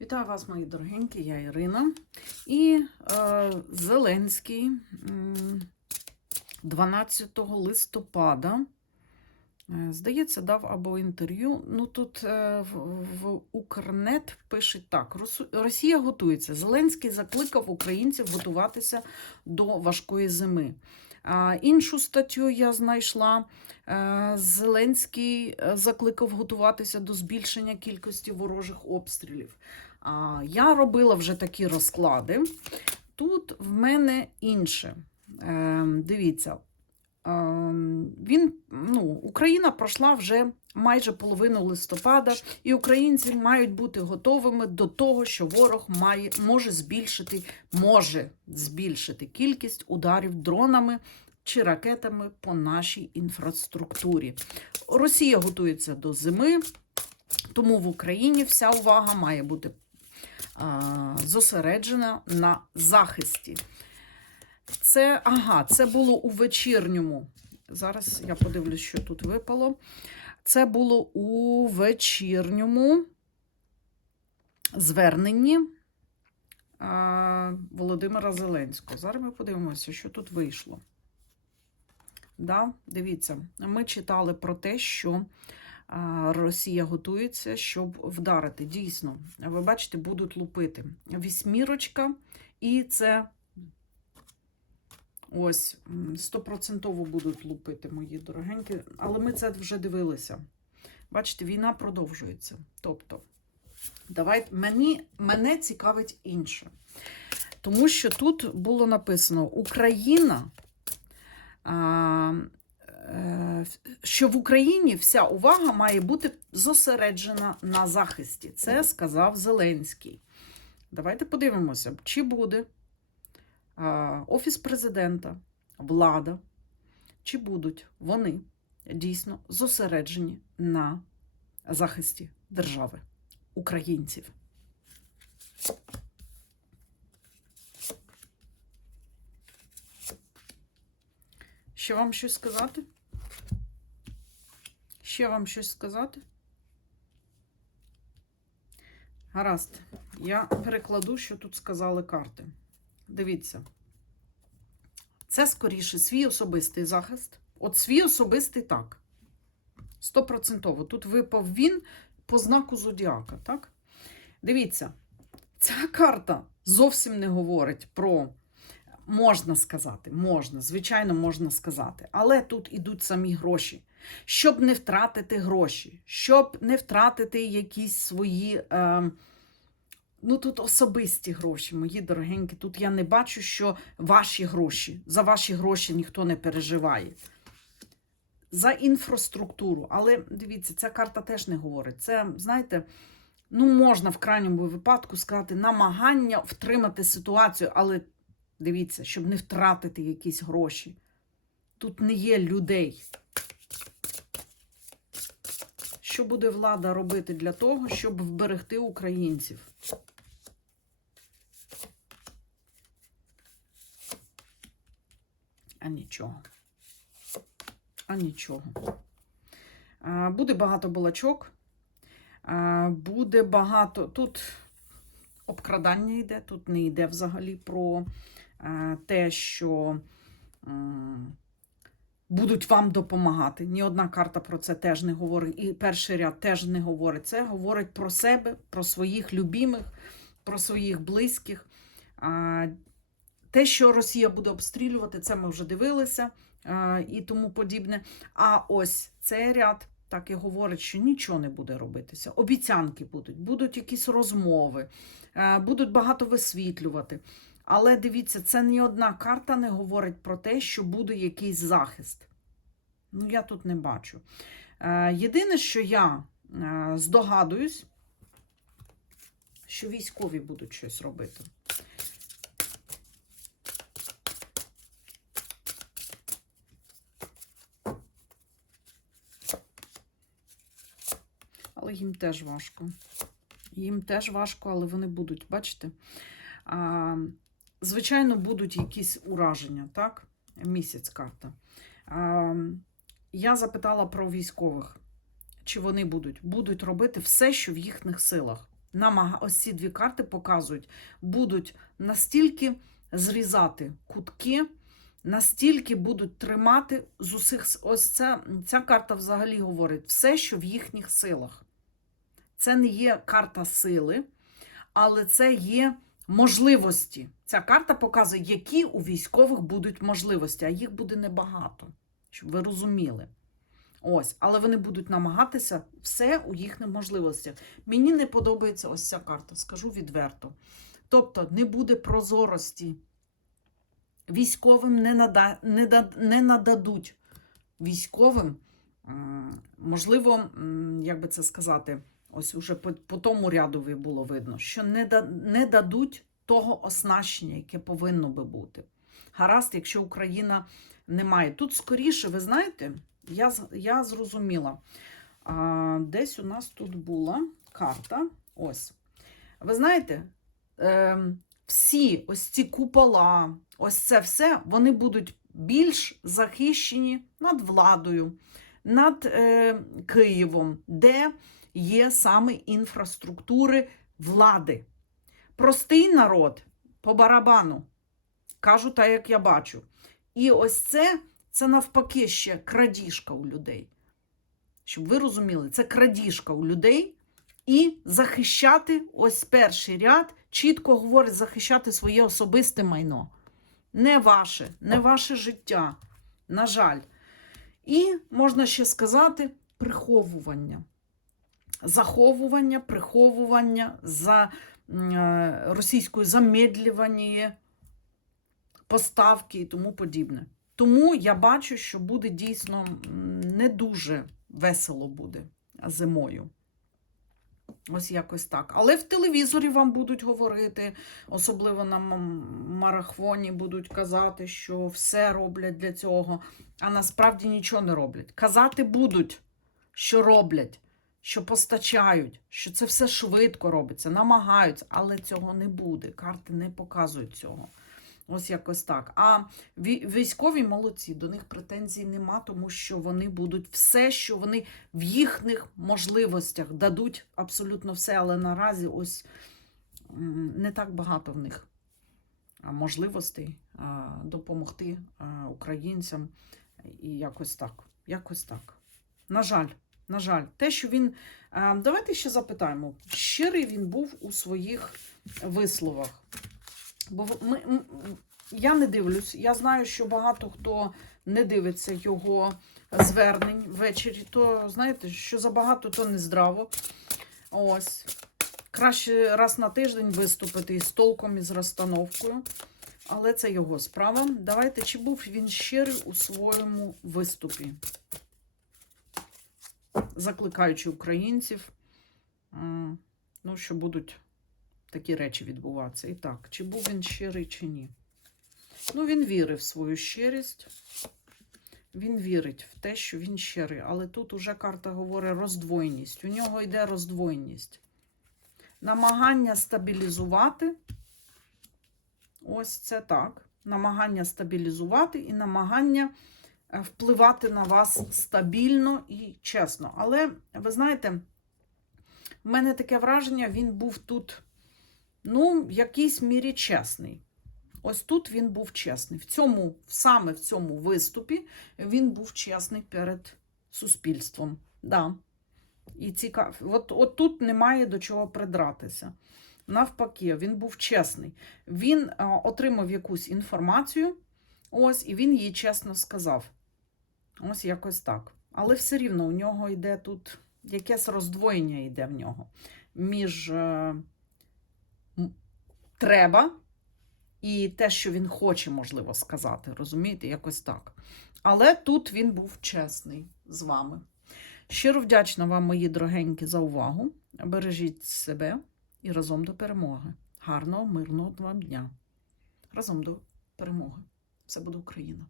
Вітаю вас, мої дорогенькі, я Ірина. І е, Зеленський 12 листопада, здається, дав або інтерв'ю. Ну тут е, в, Укрнет пишуть так: Росія готується. Зеленський закликав українців готуватися до важкої зими. А іншу статтю я знайшла. Е, Зеленський е, закликав готуватися до збільшення кількості ворожих обстрілів. А, Я робила вже такі розклади. Тут в мене інше. Е, Дивіться, е, він, ну, Україна пройшла вже майже половину листопада, і українці мають бути готовими до того, що ворог має, може збільшити, може збільшити кількість ударів дронами чи ракетами по нашій інфраструктурі. Росія готується до зими, тому в Україні вся увага має бути а, зосереджена на захисті. Це, ага, це було у вечірньому. Зараз я подивлюсь, що тут випало. Це було у вечірньому зверненні а, Володимира Зеленського. Зараз ми подивимося, що тут вийшло. Да, дивіться, ми читали про те, що а, Росія готується, щоб вдарити. Дійсно, ви бачите, будуть лупити. Вісьмірочка, і це ось стопроцентово будуть лупити, мої дорогенькі. Але ми це вже дивилися. Бачите, війна продовжується. Тобто, давайте, мені, мене цікавить інше. Тому що тут було написано Україна а, е, що в Україні вся увага має бути зосереджена на захисті. Це сказав Зеленський. Давайте подивимося, чи буде Офіс президента, влада, чи будуть вони дійсно зосереджені на захисті держави, українців. Ще вам щось сказати? Ще вам щось сказати? Гаразд, я перекладу, що тут сказали карти. Дивіться. Це скоріше свій особистий захист. От свій особистий так. Стопроцентово. Тут випав він по знаку зодіака, так? Дивіться, ця карта зовсім не говорить про. Можна сказати, можна, звичайно, можна сказати. Але тут ідуть самі гроші. Щоб не втратити гроші, щоб не втратити якісь свої. Е, ну, тут особисті гроші, мої дорогенькі. Тут я не бачу, що ваші гроші, за ваші гроші ніхто не переживає. За інфраструктуру. Але дивіться, ця карта теж не говорить. Це, знаєте, ну, можна в крайньому випадку сказати, намагання втримати ситуацію, але Дивіться, щоб не втратити якісь гроші. Тут не є людей. Що буде влада робити для того, щоб вберегти українців? А нічого. А нічого. Буде багато балачок. Буде багато. Тут обкрадання йде, тут не йде взагалі про те, що будуть вам допомагати. Ні одна карта про це теж не говорить. І перший ряд теж не говорить. Це говорить про себе, про своїх любимих, про своїх близьких. Те, що Росія буде обстрілювати, це ми вже дивилися і тому подібне. А ось цей ряд так і говорить, що нічого не буде робитися. Обіцянки будуть, будуть якісь розмови, будуть багато висвітлювати. Але дивіться, це ні одна карта не говорить про те, що буде якийсь захист. Ну, я тут не бачу. Е, Єдине, що я е, здогадуюсь, що військові будуть щось робити. Але їм теж важко. Їм теж важко, але вони будуть, бачите? Звичайно, будуть якісь ураження, так? Місяць карта. Я запитала про військових, чи вони будуть. Будуть робити все, що в їхніх силах. намага... ось ці дві карти показують, будуть настільки зрізати кутки, настільки будуть тримати з усіх. Ось ця, ця карта взагалі говорить все, що в їхніх силах. Це не є карта сили, але це є можливості. Ця карта показує, які у військових будуть можливості, а їх буде небагато, щоб ви розуміли. Ось, але вони будуть намагатися все у їхніх можливостях. Мені не подобається ось ця карта, скажу відверто. Тобто не буде прозорості. Військовим не, нада, не, да- не нададуть військовим, можливо, як би це сказати, ось уже по, по тому рядові було видно, що не, да, не дадуть того оснащення, яке повинно би бути. Гаразд, якщо Україна не має. Тут скоріше, ви знаєте, я, я зрозуміла. А, десь у нас тут була карта. Ось. Ви знаєте, е, всі ось ці купола, ось це все, вони будуть більш захищені над владою, над е, Києвом, де є саме інфраструктури влади. Простий народ по барабану. Кажу так, як я бачу. І ось це, це навпаки ще крадіжка у людей. Щоб ви розуміли, це крадіжка у людей і захищати ось перший ряд, чітко говорить, захищати своє особисте майно. Не ваше, не ваше життя. На жаль. І можна ще сказати приховування. Заховування, приховування за е, російською замедлювання поставки і тому подібне. Тому я бачу, що буде дійсно не дуже весело буде зимою. Ось якось так. Але в телевізорі вам будуть говорити, особливо на марафоні будуть казати, що все роблять для цього, а насправді нічого не роблять. Казати будуть, що роблять, що постачають, що це все швидко робиться, намагаються, але цього не буде. Карти не показують цього. Ось якось так. А військові молодці, до них претензій нема, тому що вони будуть все, що вони в їхніх можливостях дадуть абсолютно все, але наразі ось не так багато в них можливостей допомогти українцям. І якось так. Якось так. На жаль, на жаль, те, що він. Давайте ще запитаємо, щирий він був у своїх висловах. Бо ми, я не дивлюсь, я знаю, що багато хто не дивиться його звернень ввечері, то знаєте, що забагато, то не здраво. Ось. Краще раз на тиждень виступити із толком, із розстановкою. Але це його справа. Давайте, чи був він щирий у своєму виступі, закликаючи українців, ну, що будуть такі речі відбуватися. І так, чи був він щирий, чи ні. Ну, він вірив в свою щирість. Він вірить в те, що він щирий. Але тут уже карта говорить роздвойність. У нього йде роздвойність. Намагання стабілізувати. Ось це так. Намагання стабілізувати і намагання впливати на вас стабільно і чесно. Але, ви знаєте, в мене таке враження, він був тут, ну, в якійсь мірі чесний. Ось тут він був чесний. В цьому, саме в цьому виступі він був чесний перед суспільством. Да. І цікаво. От, от тут немає до чого придратися. Навпаки, він був чесний. Він а, отримав якусь інформацію, ось, і він їй чесно сказав. Ось якось так. Але все рівно у нього йде тут якесь роздвоєння йде в нього між е, треба і те, що він хоче, можливо, сказати. Розумієте, якось так. Але тут він був чесний з вами. Щиро вдячна вам, мої дорогенькі, за увагу. Бережіть себе і разом до перемоги. Гарного, мирного вам дня. Разом до перемоги. Все буде Україна!